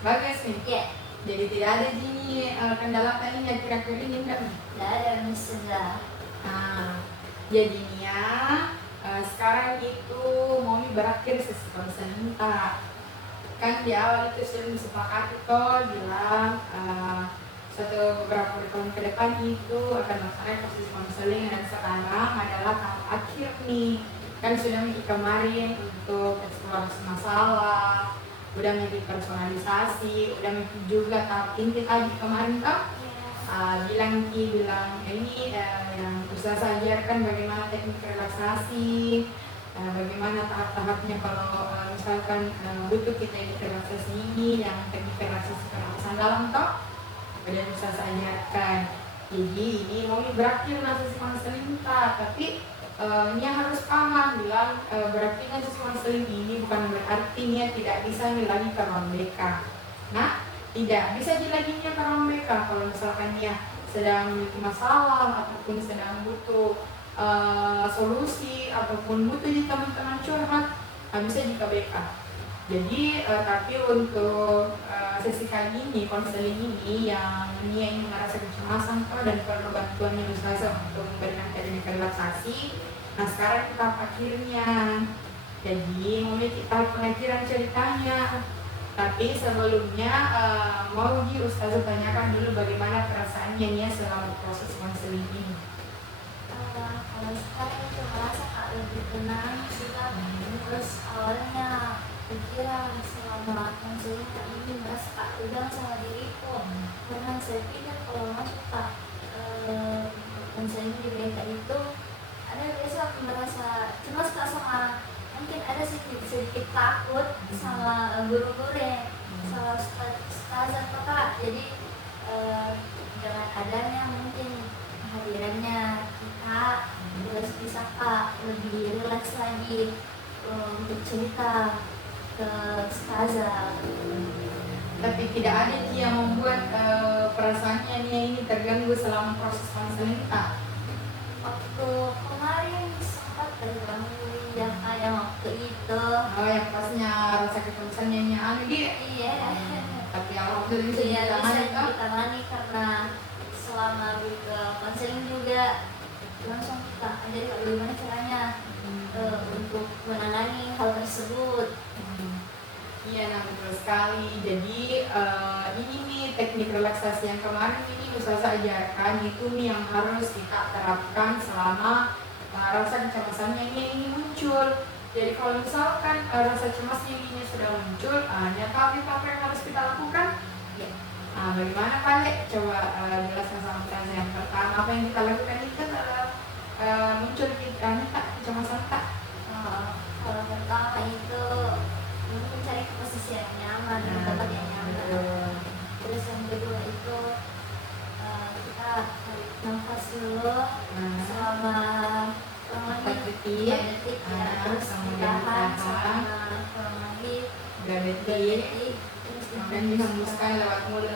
bagus nih. Iya. Jadi tidak ada gini kendala tadinya kira-kira ini enggak? Tidak ada sudah. Nah, jadi Nia sekarang itu mau berakhir sesi konseling kan di awal itu sudah disepakati toh bilang beberapa tahun ke depan itu akan melaksanakan proses konseling dan sekarang adalah tahap akhir nih kan sudah kemarin untuk eksplorasi masalah, udah personalisasi, udah juga tahap inti tadi kemarin toh bilang ini yang usaha ajarkan bagaimana teknik relaksasi, bagaimana tahap-tahapnya kalau misalkan butuh kita ini relaksasi ini yang teknik relaksasi pernapasan dalam toh udah bisa saya ajarkan. Jadi ini mau berakhir sesi konseling tapi ini harus paham bilang berarti sesi konseling ini bukan berarti dia tidak bisa lagi ke ruang BK. Nah, tidak bisa dilaginya ke ruang BK kalau misalkan dia sedang memiliki masalah ataupun sedang butuh solusi ataupun butuh di teman-teman curhat, bisa di BK. Jadi tapi untuk sesi kali ini, konseling ini yang Nia ini merasa kecemasan dan perlu bantuannya usaha untuk memberikan teknik relaksasi. Nah sekarang tahap akhirnya, jadi memiliki tahap pengajaran ceritanya. Tapi sebelumnya mau Ustazah tanyakan dulu bagaimana perasaannya Nia selama proses konseling ini. Kalau sekarang itu merasa lebih tenang juga. Terus awalnya pikiran selama konseling ini merasa udah sama diriku karena saya pikir kalau masuk konseling di BK itu ada biasa aku merasa cemas sama mungkin ada sedikit takut sama guru-guru sama ustazah kakak. Jadi dengan adanya mungkin hadirannya kita terus bisa lebih rileks lagi untuk cerita ke ustazah. Tapi tidak ada yang membuat perasaannya ini terganggu selama proses konseling Waktu kemarin sempat terganggu yang waktu itu. Oh yang pasnya rasa kecemasannya dia. Iya. Tapi alhamdulillah bisa ditangani karena selama ke konseling juga langsung kita ajari bagaimana caranya untuk menangani hal tersebut. Iya, nah betul sekali. Jadi ini nih teknik relaksasi yang kemarin ini Ustazah ajarkan itu nih yang harus kita terapkan selama rasa kecemasannya ini muncul. Jadi kalau misalkan rasa cemasnya ini sudah muncul, tapi apa yang harus kita lakukan? Ya. Bagaimana Pak Le? Coba jelaskan sama kita yang pertama apa yang kita lakukan itu muncul kita kecemasan tak? Kalau pertama itu mencari posisi yang nyaman, tempat yang nyaman. Terus yang kedua itu kita tarik nafas dulu selama kurang lebih 4 detik ya. Terus ditahan selama kurang lebih 3 detik. Kemudian dihembuskan lewat mulut.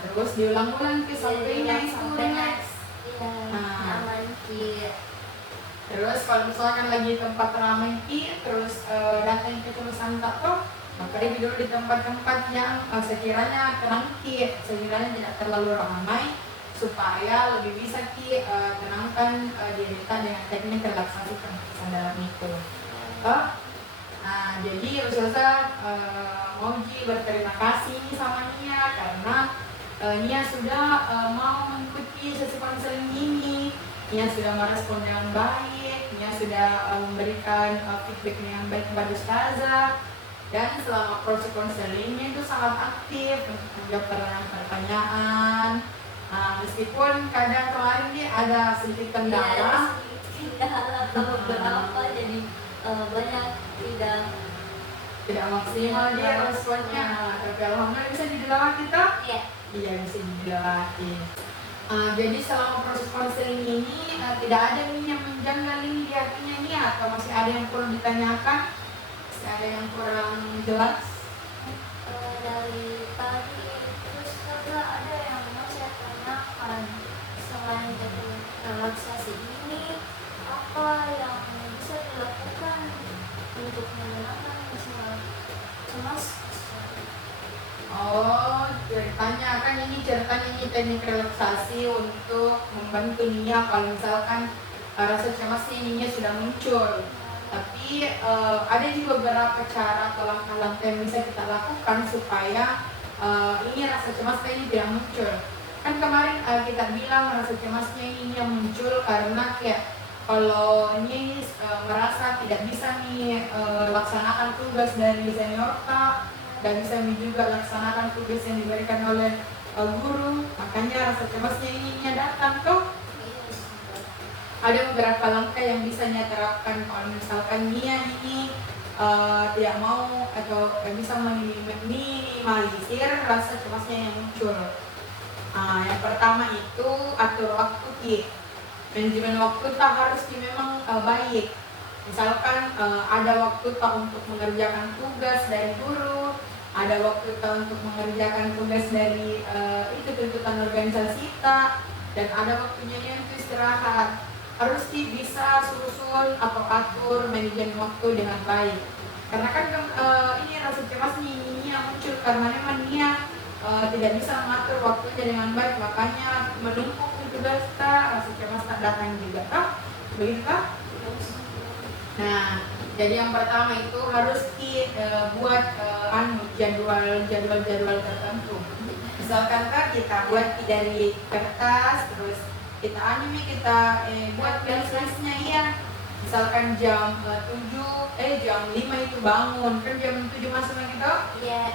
Terus diulang-ulang sampainya itu relax. Nyaman ki. Terus kalau misalkan lagi tempat ramai terus datang ke kecemasan tak toh, maka duduk di tempat-tempat yang sekiranya tenang sekiranya tidak terlalu ramai supaya lebih bisa tenangkan diri kita dengan teknik relaksasi pernapasan dalam itu. Jadi Ustazah mau berterima kasih sama Nia karena Nia sudah mau mengikuti sesi konseling ini. Nia sudah merespon dengan baik, Nia sudah memberikan feedback yang baik kepada Ustazah, dan selama proses konselingnya itu sangat aktif untuk menjawab pertanyaan. Meskipun kadang kemarin dia ada sedikit kendala, beberapa jadi banyak tidak maksimal dia responnya, tapi alhamdulillah bisa dilewati kita. Iya bisa dilewati. Jadi selama proses konseling ini tidak ada nih yang menjanggal ini di hatinya nih, atau masih ada yang perlu ditanyakan, masih ada yang kurang jelas? Dari tadi terus juga ada yang mau saya tanyakan, selain teknik relaksasi ini apa yang bisa dilakukan untuk menenangkan cemas Oh, ceritanya kan ini teknik relaksasi untuk membantu Nia kalau misalkan rasa cemasnya Nia sudah muncul. Tapi ada juga beberapa cara atau langkah-langkah yang bisa kita lakukan supaya ini rasa cemasnya ini tidak muncul. Kan kemarin kita bilang rasa cemasnya ini yang muncul karena kayak kalau ini merasa tidak bisa nih laksanakan tugas dari senior Kak, dan bisa juga laksanakan tugas yang diberikan oleh guru, makanya rasa cemasnya ini datang tuh. Ada beberapa langkah yang bisa Nia terapkan kalau misalkan Nia ini tidak mau atau bisa minimalisir rasa cemasnya yang muncul. Yang pertama itu atur waktu Ki. Manajemen waktu tak harus memang baik. Misalkan ada waktu tak untuk mengerjakan tugas dari guru, ada waktu tak untuk mengerjakan tugas dari itu tuntutan organisasi kita, dan ada waktunya untuk istirahat. Harus bisa susun atau atur manajemen waktu dengan baik. Karena kan ini rasa cemas ini yang muncul karena memang dia tidak bisa mengatur waktunya dengan baik, makanya menumpuk tugas kita, rasa cemas tak datang juga, begitu kah? Nah, jadi yang pertama itu harus buat jadwal tertentu. Misalkan kan kita buat dari kertas, terus kita buat list-listnya ya. Misalkan jam 5 itu bangun, kan jam 7 masuk gitu? Iya.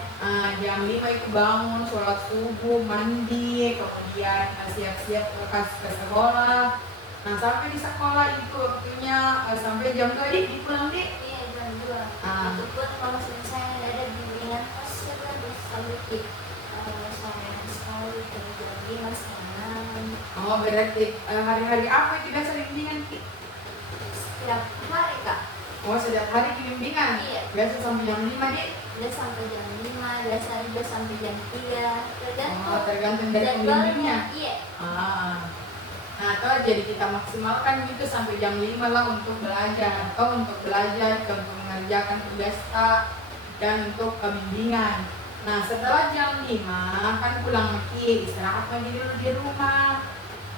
Jam 5 itu bangun, sholat subuh, mandi, kemudian siap-siap ke sekolah. Nah, sampai di sekolah itu waktunya sampai jam 2 pulang Dik? Iya, jam 2. Ataupun kalau misalnya ada bimbingan pas terus sampai di sore sekali jam 5 sekarang. Oh, berarti hari-hari apa itu biasa bimbingan Ki? Setiap hari Kak. Oh, setiap hari bimbingan? Iya. Biasa sampai jam 5 Dik? Biasa sampai jam 5, biasanya juga sampai jam 3. Tergantung dari pembimbingnya? Iya. Nah, jadi kita maksimalkan itu sampai jam 5 lah untuk belajar, untuk mengerjakan tugas dan untuk pembimbingan. Nah, setelah jam 5 kan pulang lagi, istirahat lagi dulu di rumah.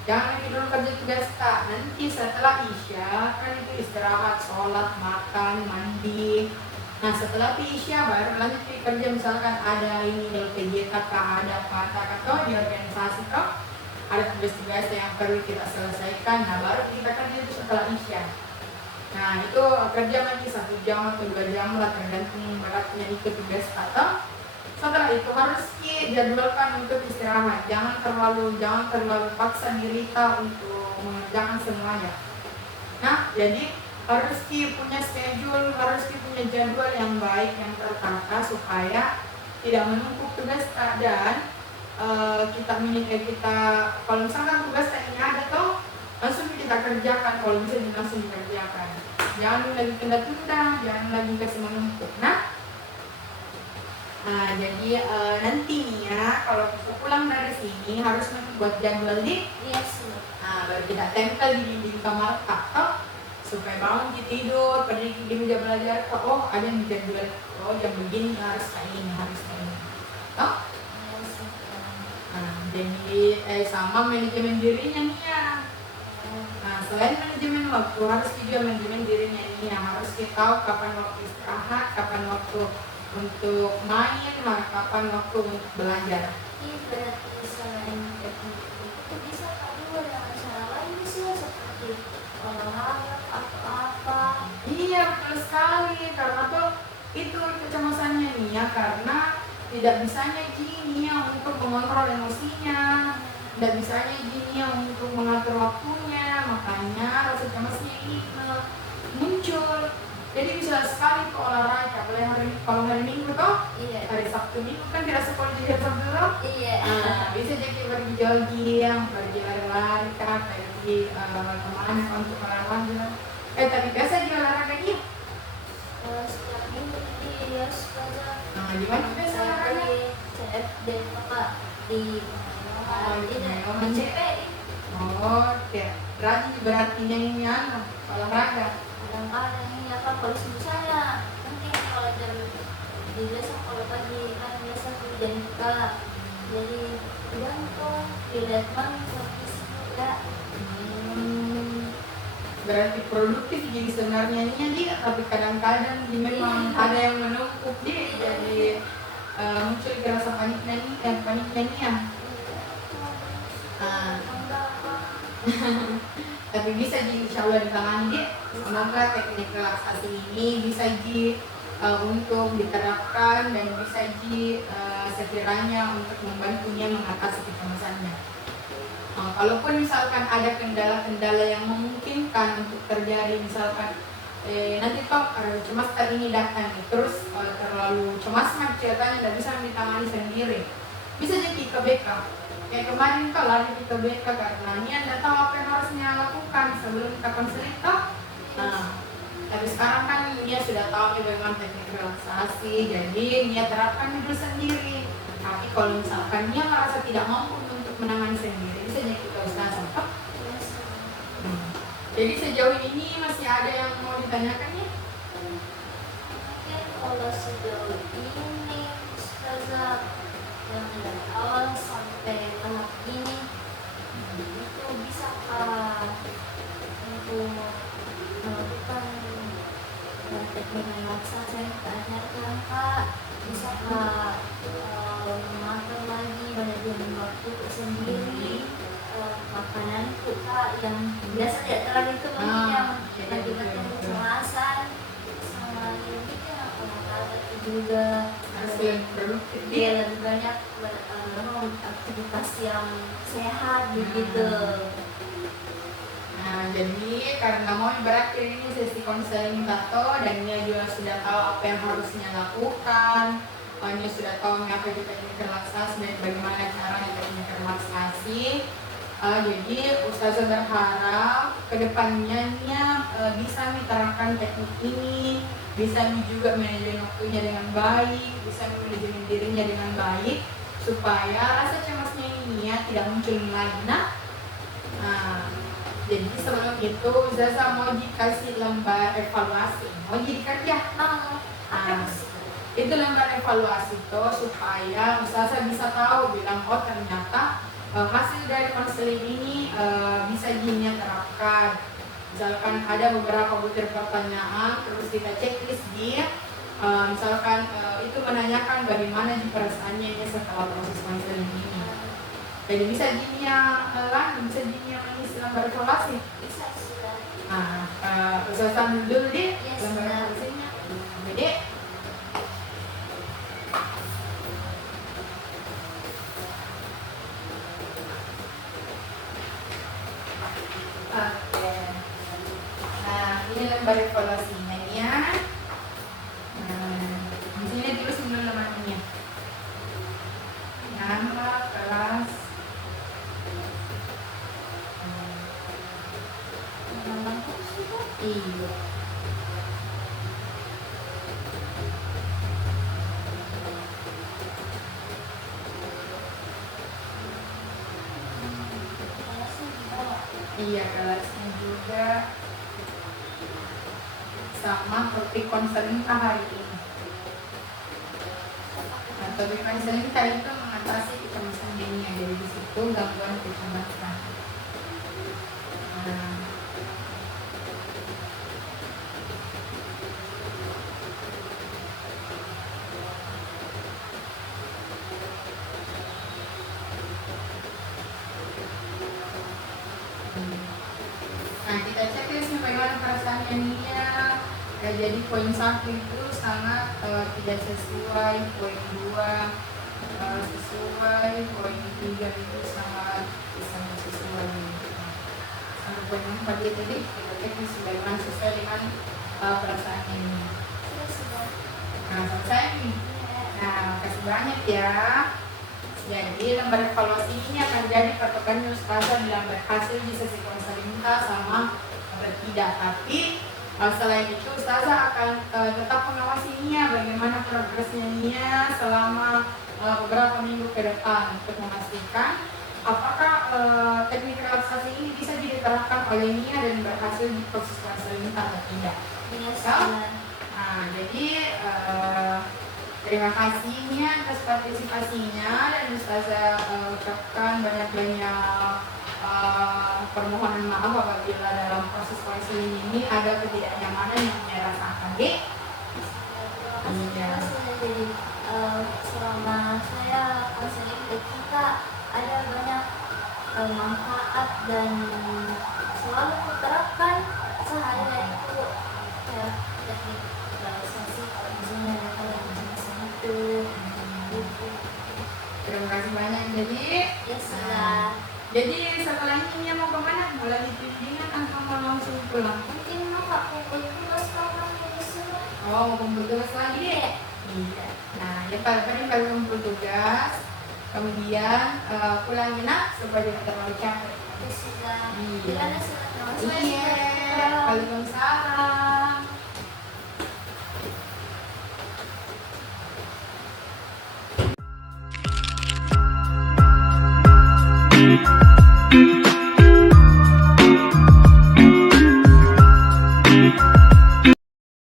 Jangan lagi dulu kerja tugas nanti setelah Isya kan itu istirahat, sholat, makan, mandi. Nah, setelah Isya baru lanjut kerja, misalkan ada ini LPJK ada apa atau di organisasi ada tugas-tugas yang perlu kita selesaikan. Nah, baru kita kerja itu setelah Isya. Nah, itu kerja lagi 1 jam atau 2 jam lah, tergantung beratnya itu tugas atau setelah itu harus jadwalkan untuk istirahat. Jangan terlalu paksa diri kita untuk mengerjakan semuanya. Nah, jadi harus punya schedule, harus punya jadwal yang baik, yang tertata supaya tidak menumpuk tugas dan kita kalau misalkan tugas ini ada langsung kita kerjakan, kalau bisa langsung dikerjakan. Jangan lagi tunda-tunda, jangan lagi kasih menumpuk. Jadi nanti nih ya, kalau kita pulang dari sini harus membuat jadwal nih. Yes. Baru kita tempel di kamar kakak supaya bangun kita tidur, pergi di meja belajar, ada yang jadwal, jam begini harus kayak ini, harus kayak ini. Jadi sama manajemen dirinya nih ya. Selain manajemen waktu, harus juga manajemen dirinya nih ya. Harus kita tahu kapan waktu istirahat, kapan waktu untuk main, kapan waktu untuk belajar. Ini berarti selain itu bisa juga dengan cara lain bisa seperti olahraga atau apa. Iya, betul sekali, karena itu kecemasannya nih ya, karena tidak bisanya gini ya untuk mengontrol emosinya, tidak bisanya gini ya untuk mengatur waktunya, makanya rasa cemasnya ini muncul. Jadi bisa sekali olahraga, kalau hari Minggu Iya. Hari Sabtu Minggu kan tidak sekolah jadi Sabtu Iya. Bisa jadi pergi jogging, pergi lari-lari, pergi kemana untuk olahraga. Tapi biasa dia olahraganya? Setiap minggu di sekolah. Di mana biasa olahraga? CFD Pak di di CPI. Rajin berarti ini olahraga. Kadang-kadang ini kalau sembuh saya nanti kalau jam di desa kalau pagi kan biasa ujian kita jadi gantung dilihat mana fokus juga. Berarti produktif jadi sebenarnya dia, tapi kadang-kadang dia memang ada yang menumpuk dia, jadi muncul rasa paniknya nih. Tapi bisa insya Allah ditangani dia. Semoga teknik relaksasi ini bisa untuk diterapkan dan bisa sekiranya untuk membantunya mengatasi kecemasannya. Kalaupun misalkan ada kendala-kendala yang memungkinkan untuk terjadi, misalkan nanti toh cemas tadi ini datang terus terlalu cemas ceritanya tidak bisa ditangani sendiri, bisa jadi ke BK. Kayak kemarin kau lari ke BK karena dia tidak tahu apa yang harusnya lakukan sebelum kita konseling toh. Tapi sekarang kan dia sudah tahu dengan teknik relaksasi, jadi dia terapkan dulu sendiri. Tapi kalau misalkan dia merasa tidak mampu untuk menangani sendiri, bisa jadi kita ustazah toh. Jadi sejauh ini masih ada yang mau ditanyakan ya? Mungkin kalau sejauh ini ustazah yang dari awal sampai tahap ini itu bisa untuk melakukan teknik relaksasi yang kita ajarkan Kak, bisa memakan lagi manajemen waktu sendiri, makanan Kak yang biasa tidak terlalu itu yang mengakibatkan kecemasan sama ini kan olahraga juga Hasil produktif dia lebih banyak aktivitas yang sehat begitu. Nah, jadi karena mau berakhir ini sesi konseling tato dan dia juga sudah tahu apa yang harusnya lakukan, dia sudah tahu mengapa kita ingin relaksasi dan bagaimana cara kita ingin relaksasi. Jadi ustazah berharap kedepannya bisa diterapkan teknik ini, bisa juga manajemen waktunya dengan baik, bisa manajemen dirinya dengan baik, supaya rasa cemasnya ini tidak muncul lagi. Jadi sebelum itu Zaza mau dikasih lembar evaluasi, mau jadikan ya. Itu lembar evaluasi itu supaya Zaza bisa tahu bilang ternyata hasil dari konseling ini bisa jinnya terapkan. Misalkan ada beberapa butir pertanyaan, terus kita checklist dia. Misalkan itu menanyakan bagaimana perasaannya setelah proses konseling ini. Jadi bisa jinnya bisa jinnya mengisi lembar evaluasi. Bisa sudah. Ustazah dulu deh Yes, lembar sudah. evaluasinya. Jadi oke. Nah, ini lembar evaluasinya ya. Di sini tulis dulu namanya. Nama, kelas. Iya. Iya, kelasnya juga sama topik konseling hari ini. Nah, topik konseling tadi itu mengatasi kecemasan dirinya, jadi di situ gangguan kecemasan. Nah, kita checklist bagaimana perasaannya dia. Jadi poin 1 itu sangat tidak sesuai, poin 2 sesuai, poin 3 itu sangat sesuai. Sampai poin 4 itu kita checklist bagaimana sesuai dengan perasaannya ini. Nah, selesai nih. Nah, kasih banyak ya. Jadi lembar evaluasi ini akan jadi patokan ustazah dalam berhasil di sesi konseling sama tidak. Tapi selain itu ustazah akan tetap mengawasinya bagaimana progresnya selama beberapa minggu ke depan untuk memastikan apakah teknik relaksasi ini bisa diterapkan oleh Nia dan berhasil di proses konseling atau tidak. Yes, Nah, jadi Terima kasih Nia atas partisipasinya, dan Ustazah ucapkan banyak-banyak permohonan maaf apabila dalam proses konseling ini ada ketidaknyamanan yang Nia rasakan. Dek? Terima kasih. Jadi selama saya konseling ke kita ada banyak manfaat dan selalu kuterapkan sehari-hari itu kayak teknik realisasi kalau misalnya ada kalian macam itu gitu. Terima kasih banyak. Jadi Ya sudah. Jadi setelah ini Nia mau kemana? Mau lagi bimbingan atau mau langsung pulang? Mungkin mau nggak kumpul tugas kawan ini semua? Oh, mau kumpul tugas lagi deh? Iya. Nah, ya paling kumpul tugas, kemudian pulangin nak supaya tidak terlalu capek. Ya sudah. Iya. Gimana surat nama saya? Iya. Waalaikumsalam.